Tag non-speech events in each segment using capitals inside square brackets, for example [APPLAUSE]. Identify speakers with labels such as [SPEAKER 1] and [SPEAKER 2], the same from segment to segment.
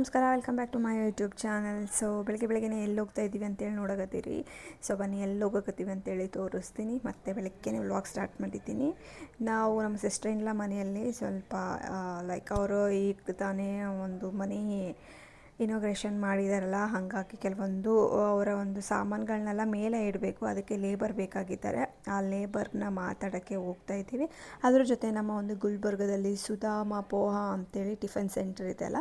[SPEAKER 1] ನಮಸ್ಕಾರ welcome back to my YouTube channel so ಬೆಳಗ್ಗೆ ಬೆಳಗ್ಗೆ ಎಲ್ಲಿ ಹೋಗ್ತಾ ಇದ್ದೀವಿ ಅಂತೇಳಿ ನೋಡಕತ್ತೀರಿ. ಸೊ ಬನ್ನಿ ಎಲ್ಲಿ ಹೋಗಕತ್ತೀವಿ ಅಂತೇಳಿ ತೋರಿಸ್ತೀನಿ. ಮತ್ತೆ ಬೆಳಗ್ಗೆ ವ್ಲಾಗ್ ಸ್ಟಾರ್ಟ್ ಮಾಡಿದ್ದೀನಿ. ನಾವು ನಮ್ಮ ಸಿಸ್ಟರ್ ಇಲ್ಲ ಮನೆಯಲ್ಲಿ ಸ್ವಲ್ಪ ಲೈಕ್ ಅವರು ಈಗ ತಾನೇ ಒಂದು ಮನೆ ಇನಾಗ್ರೇಷನ್ ಮಾಡಿದಾರಲ್ಲ, ಹಾಗಾಗಿ ಕೆಲವೊಂದು, ಅವರ ಒಂದು ಸಾಮಾನುಗಳನ್ನೆಲ್ಲ ಮೇಲೆ ಇಡಬೇಕು. ಅದಕ್ಕೆ ಲೇಬರ್ ಬೇಕಾಗಿದ್ದಾರೆ. ಆ ಲೇಬರ್ನ ಮಾತಾಡೋಕ್ಕೆ ಹೋಗ್ತಾ ಇದ್ದೀವಿ. ಅದ್ರ ಜೊತೆ ನಮ್ಮ ಒಂದು ಗುಲ್ಬರ್ಗದಲ್ಲಿ ಸುಧಾಮ ಪೋಹ ಅಂತೇಳಿ ಟಿಫನ್ ಸೆಂಟರ್ ಇದೆಯಲ್ಲ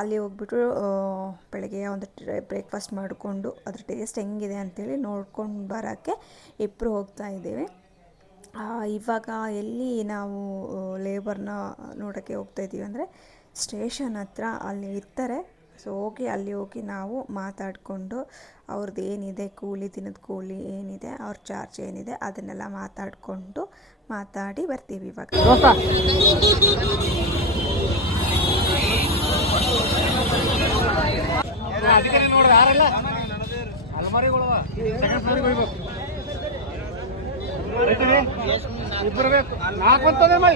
[SPEAKER 1] ಅಲ್ಲಿ ಹೋಗ್ಬಿಟ್ಟು ಬೆಳಗ್ಗೆ ಒಂದು ಬ್ರೇಕ್ಫಾಸ್ಟ್ ಮಾಡಿಕೊಂಡು ಅದ್ರ ಟೇಸ್ಟ್ ಹೆಂಗಿದೆ ಅಂತೇಳಿ ನೋಡ್ಕೊಂಡು ಬರೋಕ್ಕೆ ಇಬ್ಬರು ಹೋಗ್ತಾ ಇದ್ದೀವಿ. ಇವಾಗ ಎಲ್ಲಿ ನಾವು ಲೇಬರ್ನ ನೋಡೋಕ್ಕೆ ಹೋಗ್ತಾ ಇದ್ದೀವಿ ಅಂದರೆ ಸ್ಟೇಷನ್ ಹತ್ರ ಅಲ್ಲಿ ಇರ್ತಾರೆ. ಸೊ ಹೋಗಿ ಅಲ್ಲಿ ಹೋಗಿ ನಾವು ಮಾತಾಡಿಕೊಂಡು ಅವ್ರದ್ದು ಏನಿದೆ, ಕೂಲಿ ದಿನದ ಕೂಲಿ ಏನಿದೆ, ಅವ್ರ ಚಾರ್ಜ್ ಏನಿದೆ ಅದನ್ನೆಲ್ಲ ಮಾತಾಡಿಕೊಂಡು ಮಾತಾಡಿ ಬರ್ತೀವಿ ಇವಾಗ.
[SPEAKER 2] ನೋಡ್ರಿ ಯಾರಲ್ಲ ಅಲ್ಮಾರಿಗಳು ಇಬ್ಬರು ಬೇಕು ನಾಲ್ಕು ಅಂತಂದ್ರೆ ಮೈ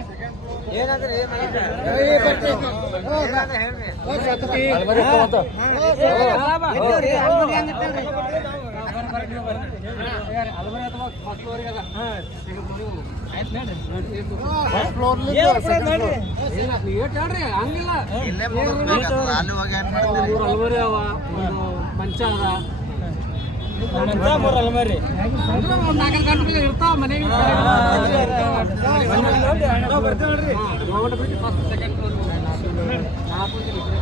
[SPEAKER 2] ಮೂರು ಅಲ್ಮರಿ ಅವ ಒಂದು ಮಂಚ ಅದ
[SPEAKER 3] ಅಲ್ಮಾರಿ
[SPEAKER 2] ಒಂದ್ ಗಂಟೆ ಇರ್ತಾವ ಮನೆಗೆ ಫಸ್ಟ್ ಸೆಕೆಂಡ್ ಫ್ಲೋರ್ ಹೇಳ್ರಿ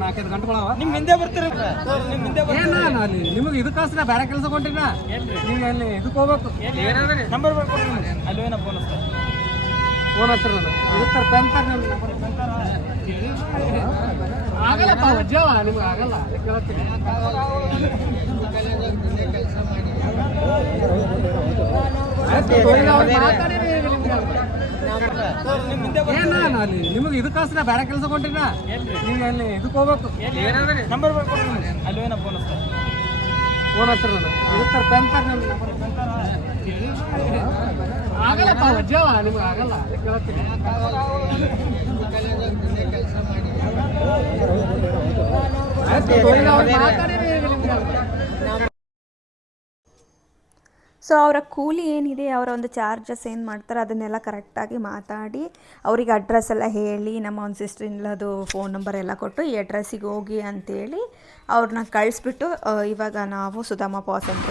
[SPEAKER 2] ನಾಲ್ಕೈದು ಗಂಟೆಗಳವ.
[SPEAKER 3] ನಿಮ್ ಹಿಂದೆ ಬರ್ತೀರ ನಿಮ್ ಹಿಂದೆ
[SPEAKER 2] ನಿಮಗೆ ಇದಕ್ಕೋಸ್ಕರ ಬೇರೆ ಕೆಲಸ ಕೊಟ್ಟಿನ ನೀವು ಅಲ್ಲಿ ಇದಕ್ಕೆ ಹೋಗ್ಬೇಕು.
[SPEAKER 3] Number phone.
[SPEAKER 2] ಫೋನ್ ಹತ್ರ ಇರ್ತಾರೆ ಪೆಂತಾರ ಆಗಲ್ಲಪ್ಪ ವಜ್ಜವ ನಿಮ್ಗೆ ಆಗಲ್ಲ. ನಿಮ್ಗೆ. ಇದಕ್ಕೋಸ್ಕರ ಬೇರೆ ಕೆಲಸ ಕೊಟ್ಟಿನ ನೀವು ಅಲ್ಲಿ ಇದಕ್ಕೆ ಹೋಗ್ಬೇಕು.
[SPEAKER 3] ನಂಬರ್ ಏನೋ ಫೋನ್.
[SPEAKER 2] ಫೋನ್ ಹತ್ರ ಇರ್ತಾರೆ ಪೆಂತಾರ ಆಗಲ್ಲಪ್ಪ ವಜ್ಜವ ನಿಮ್ಗೆ ಆಗಲ್ಲ. ಅದಕ್ಕೆ ಕೆಲಸ ಆಯ್ತು, ತೊಗೊಳ್ಳಿ, ಅವ್ರು ಮಾತಾಡಿರಿ ಈಗ ನಿಮ್ಗೆ.
[SPEAKER 1] ಸೊ ಅವರ ಕೂಲಿ ಏನಿದೆ, ಅವರ ಒಂದು ಚಾರ್ಜಸ್ ಏನು ಮಾಡ್ತಾರೆ, ಅದನ್ನೆಲ್ಲ ಕರೆಕ್ಟಾಗಿ ಮಾತಾಡಿ, ಅವರಿಗೆ ಅಡ್ರೆಸ್ ಎಲ್ಲ ಹೇಳಿ, ನಮ್ಮ ಒಂದು ಸಿಸ್ಟರ್ ಫೋನ್ ನಂಬರ್ ಎಲ್ಲ ಕೊಟ್ಟು ಈ ಅಡ್ರೆಸ್ಸಿಗೆ ಹೋಗಿ ಅಂತೇಳಿ ಅವ್ರನ್ನ ಕಳಿಸ್ಬಿಟ್ಟು ಇವಾಗ ನಾವು ಸುಧಾಮ ಪಾಸ್ ಅಂತ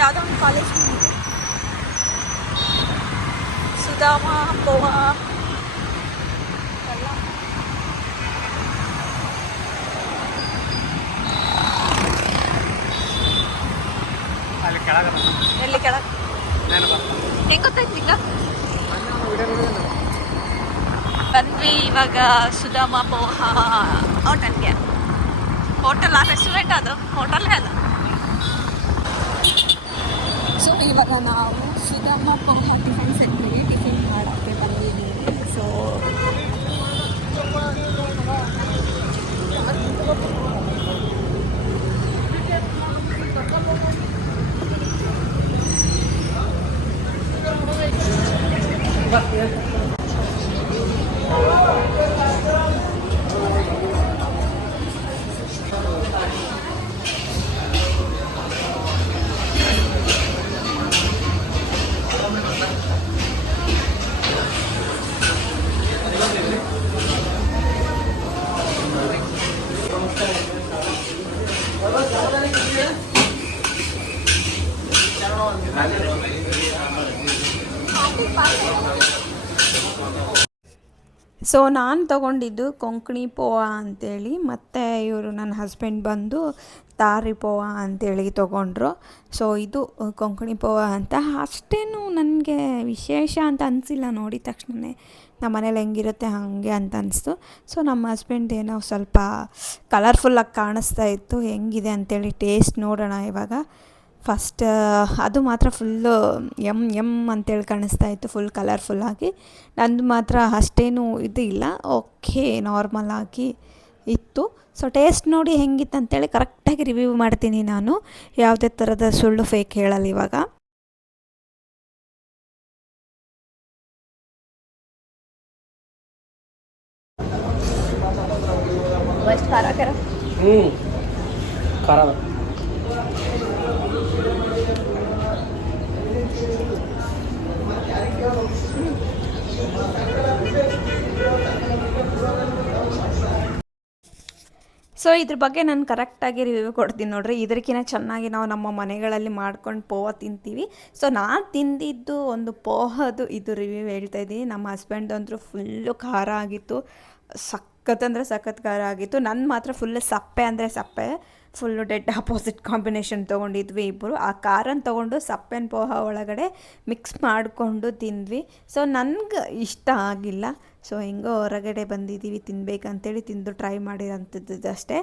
[SPEAKER 1] ಯಾವುದೋ ಒಂದು ಕಾಲೇಜ್ ಸುಧಾಮ ಪೋಹ ಎಲ್ಲಿ ಕೆಳಗೆ? ಹೆಂಗೆ ಗೊತ್ತಾಯ್ತು ಈಗ? ಬಂದ್ವಿ ಇವಾಗ ಸುಧಾಮ ಪೋಹ ಹೋಟೆಲ್ಗೆ. ಹೋಟೆಲ್ ರೆಸ್ಟೋರೆಂಟ್ ಅದು. ಹೋಟೆಲ್ ಅಲ್ಲ. ಸೊ ಇವಾಗ ನಾವು ಸುಧಾಮ ಪೋಹ ಟಿಫನ್ ಸೆಂಟ್ರಿಗೆ ಟಿಫಿನ್ ಮಾಡೋಕ್ಕೆ ಬಂದಿದ್ದೀವಿ. ಸೊ ಸೊ ನಾನು ತೊಗೊಂಡಿದ್ದು ಕೊಂಕಣಿ ಪೋಹ ಅಂತೇಳಿ, ಮತ್ತು ಇವರು ನನ್ನ ಹಸ್ಬೆಂಡ್ ಬಂದು ತಾರಿ ಪೋಹ ಅಂತೇಳಿ ತೊಗೊಂಡ್ರು. ಸೊ ಇದು ಕೊಂಕಣಿ ಪೋವಾ ಅಂತ. ಅಷ್ಟೇನು ನನಗೆ ವಿಶೇಷ ಅಂತ ಅನಿಸಿಲ್ಲ. ನೋಡಿದ ತಕ್ಷಣವೇ ನಮ್ಮ ಮನೇಲಿ ಹೆಂಗಿರುತ್ತೆ ಹಾಗೆ ಅಂತ ಅನಿಸ್ತು. ಸೊ ನಮ್ಮ ಹಸ್ಬೆಂಡ್ ಏನೋ ಸ್ವಲ್ಪ ಕಲರ್ಫುಲ್ಲಾಗಿ ಕಾಣಿಸ್ತಾ ಇತ್ತು. ಹೆಂಗಿದೆ ಅಂತೇಳಿ ಟೇಸ್ಟ್ ನೋಡೋಣ ಇವಾಗ. ಫಸ್ಟ್ ಅದು ಮಾತ್ರ ಫುಲ್ಲು ಎಂ ಎಂ ಅಂತೇಳಿ ಕಾಣಿಸ್ತಾ ಇತ್ತು ಫುಲ್ ಕಲರ್ಫುಲ್ಲಾಗಿ ನಂದು ಮಾತ್ರ ಅಷ್ಟೇನು ಇದು ಇಲ್ಲ. ಓಕೆ ನಾರ್ಮಲಾಗಿ ಇತ್ತು. ಸೊ ಟೇಸ್ಟ್ ನೋಡಿ ಹೆಂಗಿತ್ತು ಅಂತೇಳಿ ಕರೆಕ್ಟಾಗಿ ರಿವ್ಯೂ ಮಾಡ್ತೀನಿ ನಾನು. ಯಾವುದೇ ಥರದ ಸುಳ್ಳು ಫೇಕ್ ಹೇಳಲ್ಲ ಇವಾಗ. ಖಾರ ಖಾರ.
[SPEAKER 2] ಹ್ಞೂ ಖಾರ.
[SPEAKER 1] ಸೊ ಇದ್ರ ಬಗ್ಗೆ ನಾನು ಕರೆಕ್ಟಾಗಿ ರಿವ್ಯೂ ಕೊಡ್ತೀನಿ ನೋಡ್ರಿ. ಇದಕ್ಕಿಂತ ಚೆನ್ನಾಗಿ ನಾವು ನಮ್ಮ ಮನೆಗಳಲ್ಲಿ ಮಾಡ್ಕೊಂಡು ಪೋಹ ತಿಂತೀವಿ. ಸೊ ನಾನು ತಿಂದಿದ್ದು ಒಂದು ಪೋಹದು ಇದು ರಿವ್ಯೂ ಹೇಳ್ತಾ ಇದ್ದೀನಿ. ನಮ್ಮ ಹಸ್ಬೆಂಡ್ ಅಂದರು ಫುಲ್ಲು ಖಾರ ಆಗಿತ್ತು. ಸಖತ್ ಅಂದರೆ ಸಖತ್ ಖಾರ ಆಗಿತ್ತು. ನನ್ನ ಮಾತ್ರ ಫುಲ್ ಸಪ್ಪೆ ಅಂದರೆ ಸಪ್ಪೆ. ಫುಲ್ಲು ಡೆಡ್ ಅಪೋಸಿಟ್ ಕಾಂಬಿನೇಷನ್ ತೊಗೊಂಡಿದ್ವಿ ಇಬ್ಬರು ಆ ಖಾರನ ತೊಗೊಂಡು ಸಪ್ಪೆನ ಪೋಹ ಒಳಗಡೆ ಮಿಕ್ಸ್ ಮಾಡಿಕೊಂಡು ತಿಂದ್ವಿ. ಸೊ ನನಗೆ ಇಷ್ಟ ಆಗಿಲ್ಲ. ಸೊ ಹೆಂಗೋ ಹೊರಗಡೆ ಬಂದಿದ್ದೀವಿ ತಿನ್ಬೇಕಂತೇಳಿ ತಿಂದು ಟ್ರೈ ಮಾಡಿರೋಂಥದ್ದು ಅಷ್ಟೇ.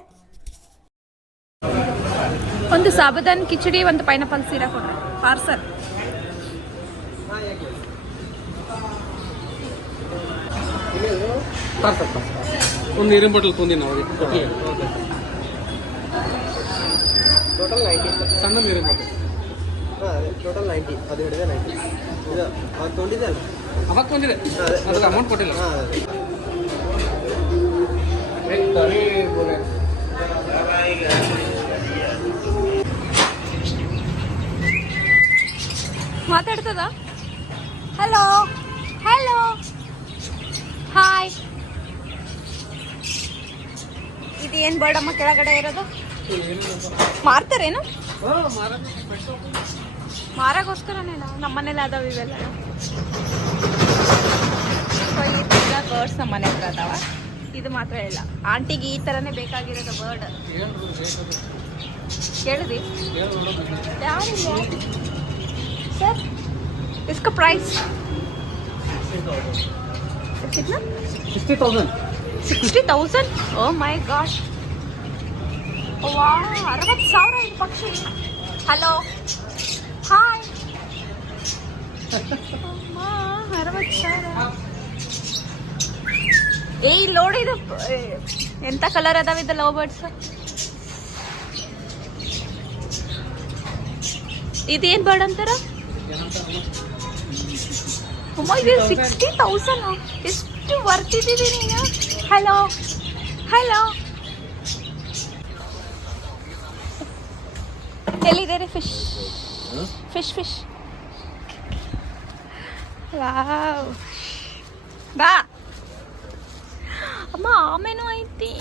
[SPEAKER 4] ಒಂದು ಸಾಬುದಾನ್ ಕಿಚಡಿ, ಒಂದು ಪೈನಾಪಲ್ ಸೀರಾ ಕೊಡ್ರಿ ಪಾರ್ಸಲ್
[SPEAKER 2] ಪಾರ್ಸಲ್ ಒಂದು ನೀರಿನ ಬಾಟಲ್ ತೊಂದಿನಿ ಅವ್ರಿಗೆ ಕೊಟ್ಟಿಲ್ಲ
[SPEAKER 5] ಟೋಟಲ್ ನೈಂಟಿ ಸರ್
[SPEAKER 2] ಸಣ್ಣ ನೀರಿನ ಬಾಟಲ್.
[SPEAKER 5] ಹಾಂ ಟೋಟಲ್ ನೈಂಟಿ ಅದು ಹಿಡಿದೆ ನೈಂಟಿ ಇದು ಅದು ತೊಗೊಂಡಿದೆ ಅಲ್ಲ?
[SPEAKER 2] ಅವಾಗ ಬಂದಿದೆ ಅದಕ್ಕೆ ಅಮೌಂಟ್ ಕೊಟ್ಟಿಲ್ಲ.
[SPEAKER 5] ಹಾಂ.
[SPEAKER 4] ಮಾತಾಡ್ತದ? ಹಲೋ ಹಾಯ್ ಇದು ಏನು ಬರ್ಡಮ್ಮ ಕೆಳಗಡೆ ಇರೋದು? ಮಾರ್ತಾರೇನು? ಮಾರಾಗೋಸ್ಕರ ನಮ್ಮ ಮನೇಲಿ ಅದಾವ ಇವೆಲ್ಲ. ಬರ್ಡ್ಸ್ ನಮ್ಮ ಮನೆ ಹತ್ರ ಅದಾವ. ಇದು ಮಾತ್ರ ಇಲ್ಲ. ಆಂಟಿಗೆ ಈ ತರನೇ ಬೇಕಾಗಿರೋದು ಬರ್ಡ್ ಕೇಳಿದಿ sir ಇಸ್ಕ price
[SPEAKER 2] sixty thousand
[SPEAKER 4] sixty thousand oh my god ವಾ ಅರವತ್ತು ಸಾವಿರ ಇದು ಪಕ್ಷಿ. ಹಲೋ ಹಾಯ್ ಅರವತ್ತು ಸಾವಿರ. ಏ ಇಲ್ಲಿ ನೋಡಿ ಇದು ಏ, ಎಂತ ಕಲರ್ ಅದಾವ ಇದು ಲವ್ ಬರ್ಡ್ಸ್ ಇದೇನ್ ಬರ್ಡ್ ಅಂತಾರ? ಸಿಕ್ಸ್ಟಿ ತೌಸಂಡ್ ಎಷ್ಟು ವರ್ತಿದ್ದೀವಿ ನೀನು? ಹಲೋ ಹಲೋ ಎಲ್ಲಿದೆ ಫಿಶ್ ಫಿಶ್ ಫಿಶ್ ವಾವ್ ಬಾ. ಅಮ್ಮ ಆಮೇನು ಐತಿ.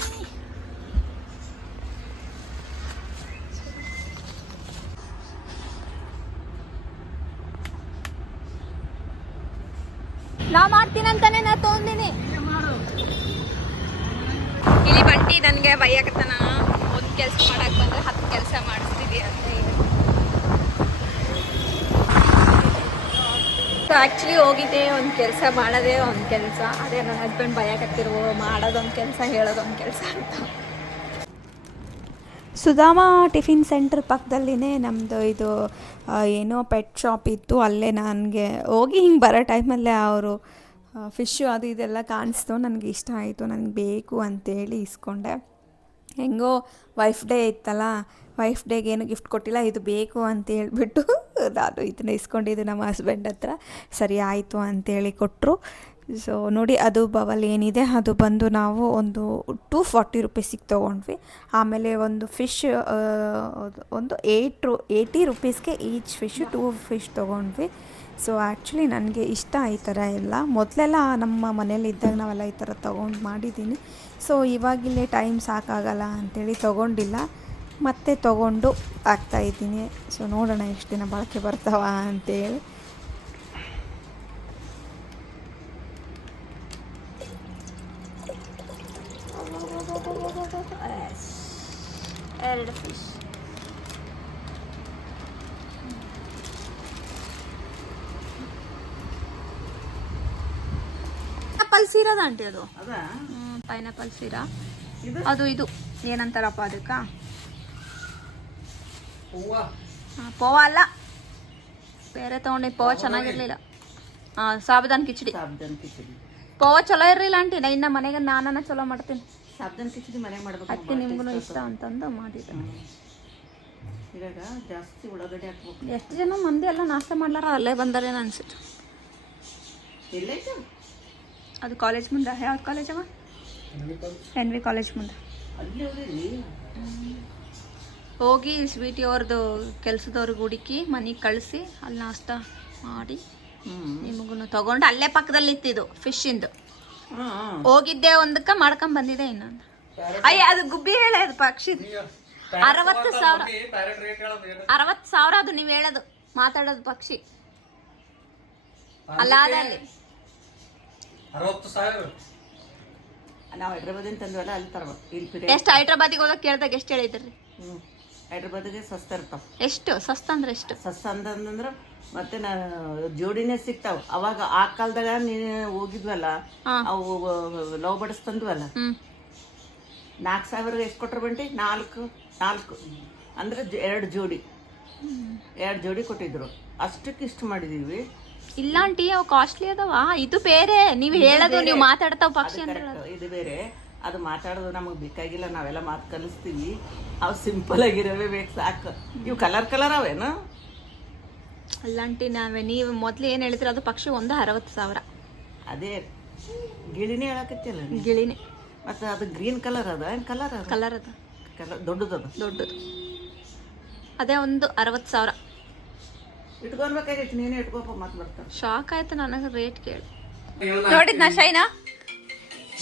[SPEAKER 4] ನಾ ಮಾಡ್ತೀನಂತಾನೆ, ನಾ ತೊಗೊಂಡಿನಿ ಇಲ್ಲಿ ಬಂಟಿ ನನಗೆ ಬೈಯಕತ್ತಾನ ಒಂದು ಕೆಲಸ ಮಾಡಕ್ ಬಂದ್ರೆ ಹತ್ತು ಕೆಲಸ ಮಾಡಿಸ್ತೀವಿ ಅಂತ ಹೇಳಿ. ಆ್ಯಕ್ಚುಲಿ ಹೋಗಿದ್ದೆ, ಒಂದು ಕೆಲಸ ಮಾಡೋದೇ, ಒಂದು ಕೆಲಸ. ಅದೇ ನನ್ನ ಹಸ್ಬೆಂಡ್ ಭಯಕತ್ತಿರುವ ಮಾಡೋದೊಂದು ಕೆಲಸ, ಹೇಳೋದೊಂದು ಕೆಲಸ ಅಂತ.
[SPEAKER 1] ಸುಧಾಮ ಟಿಫಿನ್ ಸೆಂಟರ್ ಪಕ್ಕದಲ್ಲಿನೇ ನಮ್ಮದು ಇದು ಏನೋ ಪೆಟ್ ಶಾಪ್ ಇತ್ತು. ಅಲ್ಲೇ ನನಗೆ ಹೋಗಿ ಹಿಂಗೆ ಬರೋ ಟೈಮಲ್ಲೇ ಅವರು ಫಿಶ್ಶು ಅದು ಇದೆಲ್ಲ ಕಾಣಿಸ್ತು. ನನಗೆ ಇಷ್ಟ ಆಯಿತು. ನನಗೆ ಬೇಕು ಅಂತೇಳಿ ಇಸ್ಕೊಂಡೆ. ಹೆಂಗೋ ವೈಫ್ ಡೇ ಇತ್ತಲ್ಲ, ವೈಫ್ ಡೇಗೆ ಏನು ಗಿಫ್ಟ್ ಕೊಟ್ಟಿಲ್ಲ, ಇದು ಬೇಕು ಅಂತ ಹೇಳ್ಬಿಟ್ಟು [LAUGHS] ನಾನು ಇದನ್ನ ಇಸ್ಕೊಂಡಿದ್ದು ನಮ್ಮ ಹಸ್ಬೆಂಡ್ ಹತ್ರ. ಸರಿ ಆಯಿತು ಅಂತೇಳಿ ಕೊಟ್ಟರು ಸೊ ನೋಡಿ, ಅದು ಬವಲ್ ಏನಿದೆ, ಅದು ಬಂದು ನಾವು ಒಂದು ಟೂ ಫಾರ್ಟಿ ರುಪೀಸಿಗೆ ತೊಗೊಂಡ್ವಿ. ಆಮೇಲೆ ಒಂದು ಫಿಶ್ ಒಂದು ಏಯ್ಟ್ ರು ಏಯ್ಟಿ ರುಪೀಸ್ಗೆ ಈಚ್ ಫಿಶ್ ಟೂ ಫಿಶ್ ತೊಗೊಂಡ್ವಿ. ಸೊ ಆ್ಯಕ್ಚುಲಿ ನನಗೆ ಇಷ್ಟ ಈ ಥರ ಎಲ್ಲ. ಮೊದಲೆಲ್ಲ ನಮ್ಮ ಮನೇಲಿ ಇದ್ದಾಗ ನಾವೆಲ್ಲ ಈ ಥರ ತೊಗೊಂಡು ಮಾಡಿದ್ದೀನಿ ಸೊ ಇವಾಗಿಲ್ಲೇ ಟೈಮ್ ಸಾಕಾಗಲ್ಲ ಅಂಥೇಳಿ ತೊಗೊಂಡಿಲ್ಲ. ಮತ್ತೆ ತೊಗೊಂಡು ಆಗ್ತಾಯಿದ್ದೀನಿ ಸೊ ನೋಡೋಣ ಎಷ್ಟು ದಿನ ಬಳಕೆ ಬರ್ತಾವ ಅಂತೇಳಿ.
[SPEAKER 4] ಎರಡು ಫಿಶ್ ಪೈನಾಪಲ್ ಸೀರದ ಆಂಟಿ ಅದು. ಪೈನಾಪಲ್ ಸೀರಾ. ಅದು ಇದು. ಏನಂತಾರಪ್ಪ ಅದಕ್ಕ? ಪೋವ. ಅಲ್ಲ. ಬೇರೆ ತಗೊಂಡಿ ಪೋವ ಚೆನ್ನಾಗಿರ್ಲಿಲ್ಲ. ಹಾಂ ಸಾಬುದಾನ್ ಕಿಚಡಿ. ಪೋವ ಚಲೋ ಇರಲಿಲ್ಲ ಆಂಟಿ. ನಾ ಇನ್ನ ಮನೆಗೆ ನಾನನ್ನ ಚಲೋ ಮಾಡ್ತೀನಿ.
[SPEAKER 6] ಸಾಬ್ದನ್ ಕಿಚಡಿ ಮಾಡ್ಬೇಕು
[SPEAKER 1] ನಿಮ್ಗೂ ಇಷ್ಟ ಅಂತಂದು ಮಾಡಿದ್ದೆ
[SPEAKER 6] ಇವಾಗ ಜಾಸ್ತಿ ಉಳ್ಳಾಗಡ್ಡಿ ಹಾಕ್ಬೇಕು.
[SPEAKER 1] ಎಷ್ಟು ಜನ ಮಂದಿ ಎಲ್ಲ ನಾಷ್ಟ ಮಾಡ್ಲಾರ? ಅಲ್ಲೇ ಬಂದರೇನ ಅನ್ಸುತ್ತೆ.
[SPEAKER 6] ಎಲ್ಲೈತೆ?
[SPEAKER 1] ಅದು ಕಾಲೇಜ್ ಮುಂದೆ? ಯಾವ್ದು ಕಾಲೇಜ್ ಅವ? ಎನ್ ವಿ ಕಾಲೇಜ್ ಮುಂದೆ. ಹೋಗಿ ಸ್ವೀಟಿ ಅವ್ರದ್ದು ಕೆಲಸದವ್ರಿಗೆ ಹುಡುಕಿ ಮನೆಗೆ ಕಳಿಸಿ ಅಲ್ಲಿ ನಾಷ್ಟ ಮಾಡಿ ನಿಮಗೂ ತಗೊಂಡು ಅಲ್ಲೇ ಪಕ್ಕದಲ್ಲಿ ಇತ್ತಿದ್ದು ಫಿಶಿಂದು ಹೋಗಿದ್ದೆ ಒಂದಕ್ಕೆ ಮಾಡ್ಕೊಂಡ್ ಬಂದಿದೆ ಇನ್ನೊಂದು. ಅಯ್ಯ ಅದು ಗುಬ್ಬಿ ಹೇಳ ಅದು ಪಕ್ಷಿ ಅರವತ್ತು ಸಾವಿರ. ಅರವತ್ತು ಸಾವಿರ ಅದು ನೀವು ಹೇಳೋದು ಮಾತಾಡೋದು ಪಕ್ಷಿ. ಅಲ್ಲ ಅಲ್ಲಿ
[SPEAKER 2] ಅರವತ್ತು ಸಾವಿರ.
[SPEAKER 6] ನಾವು ಹೈದ್ರಾಬಾದಿಂದ ತಂದ್ವಲ್ಲ ಅಲ್ಲಿ ಇಲ್ಲಿ ಪಿರಿ
[SPEAKER 1] ಎಷ್ಟು ಹೈದ್ರಾಬಾದಿಗೆ ಹೋದಾಗ ಕೇಳ್ದಾಗ ಎಷ್ಟು ಹೇಳಿದ್ರಿ?
[SPEAKER 6] ಹ್ಞೂ ಹೈದ್ರಾಬಾದಿಗೆ ಸಸ್ತ ಇರ್ತಾವ.
[SPEAKER 1] ಎಷ್ಟು? ಸಸ್ತ ಅಂದ್ರೆ ಎಷ್ಟು?
[SPEAKER 6] ಸಸ್ತ ಅಂತಂದ್ರೆ ಮತ್ತೆ ನಾ ಜೋಡಿನೇ ಸಿಗ್ತಾವ. ಅವಾಗ ಆ ಕಾಲದಾಗ ನೀನು ಹೋಗಿದ್ವಲ್ಲ. ಅವು ಲವ್ ಬಡ್ಸ್ ತಂದ್ವಲ್ಲ
[SPEAKER 1] ಹ್ಮ್.
[SPEAKER 6] ನಾಲ್ಕು ಸಾವಿರ ಎಷ್ಟು ಕೊಟ್ರು ಬಂಟಿ? ನಾಲ್ಕು ನಾಲ್ಕು. ಅಂದ್ರೆ ಎರಡು ಜೋಡಿ. ಎರಡು ಜೋಡಿ ಕೊಟ್ಟಿದ್ರು. ಅಷ್ಟಕ್ಕೆ ಇಷ್ಟು ಮಾಡಿದೀವಿ.
[SPEAKER 1] ಇಲ್ಲ ಆಂಟಿ ಅವು ಕಾಸ್ಟ್ಲಿ ಅದಾವ. ಇದು ಬೇರೆ. ನೀವು ಹೇಳೋದು ನೀವು ಮಾತಾಡ್ತಾವ ಪಕ್ಷಿ ಅಂತ ಹೇಳೋದು
[SPEAKER 6] ಇದು ಬೇರೆ. ಅದು ಮಾತಾಡೋದು ನಮಗೆ ಬೇಕಾಗಿಲ್ಲ ನಾವೆಲ್ಲ ಮಾತು ಕಲಿಸ್ತೀವಿ. ಅವು ಸಿಂಪಲ್ ಆಗಿರೋವೇ ಬೇಕು ಸಾಕು. ಇವು ಕಲರ್ ಕಲರ್ ಅವೇನು?
[SPEAKER 1] ಅಲ್ಲ ಆಂಟಿ ನಾವೇ ನೀವು ಮೊದ್ಲು ಏನು ಹೇಳಿದ್ರೆ ಅದು ಪಕ್ಷಿ ಒಂದು ಅರವತ್ತು ಸಾವಿರ.
[SPEAKER 6] ಅದೇ. ಗಿಳಿನೇ ಹೇಳಕತ್ತಿಲ್ಲ.
[SPEAKER 1] ಗಿಳಿನೇ.
[SPEAKER 6] ಮತ್ತೆ ಅದು ಗ್ರೀನ್ ಕಲರ್ ಅದ? ಏನು ಕಲರ್ ಅದ?
[SPEAKER 1] ಕಲರ್ ಅದ.
[SPEAKER 6] ಕಲರ್ ದೊಡ್ಡದದ.
[SPEAKER 1] ದೊಡ್ಡದು. ಅದೇ ಒಂದು ಅರವತ್ತು ಸಾವಿರ.
[SPEAKER 6] ಇಟ್ಕೊಳ್ಬೇಕಾಗೈತಿ ನೀನೇ ಇಟ್ಕೋಪ ಮತ್ತೆ ಬರ್ತಾರೆ
[SPEAKER 1] ಶಾಕ್ ಆಯ್ತು ನನಗೆ ರೇಟ್ ಕೇಳಿ. ನೋಡಿದ್ನಾ ಶೈನಾ?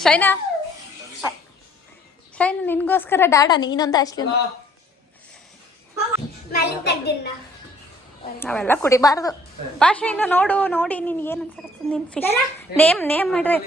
[SPEAKER 1] ಶೈನಾ? ಶೈನಾ ನಿನ್ಗೋಸ್ಕರ ಡಾಡ ನೀನೊಂದು ಅಶ್ಲಿ ನಾವೆಲ್ಲ ಕುಡಿಬಾರ್ದು. ಬಾ ಇನ್ನು ನೋಡು ನೋಡಿ ನಿನ್ ಏನ್ ಅನ್ಸಕತ್ತ? ನಿನ್ ಫಿಶ್ ನೇಮ್ ನೇಮ್ ಮಾಡ್ರಿ.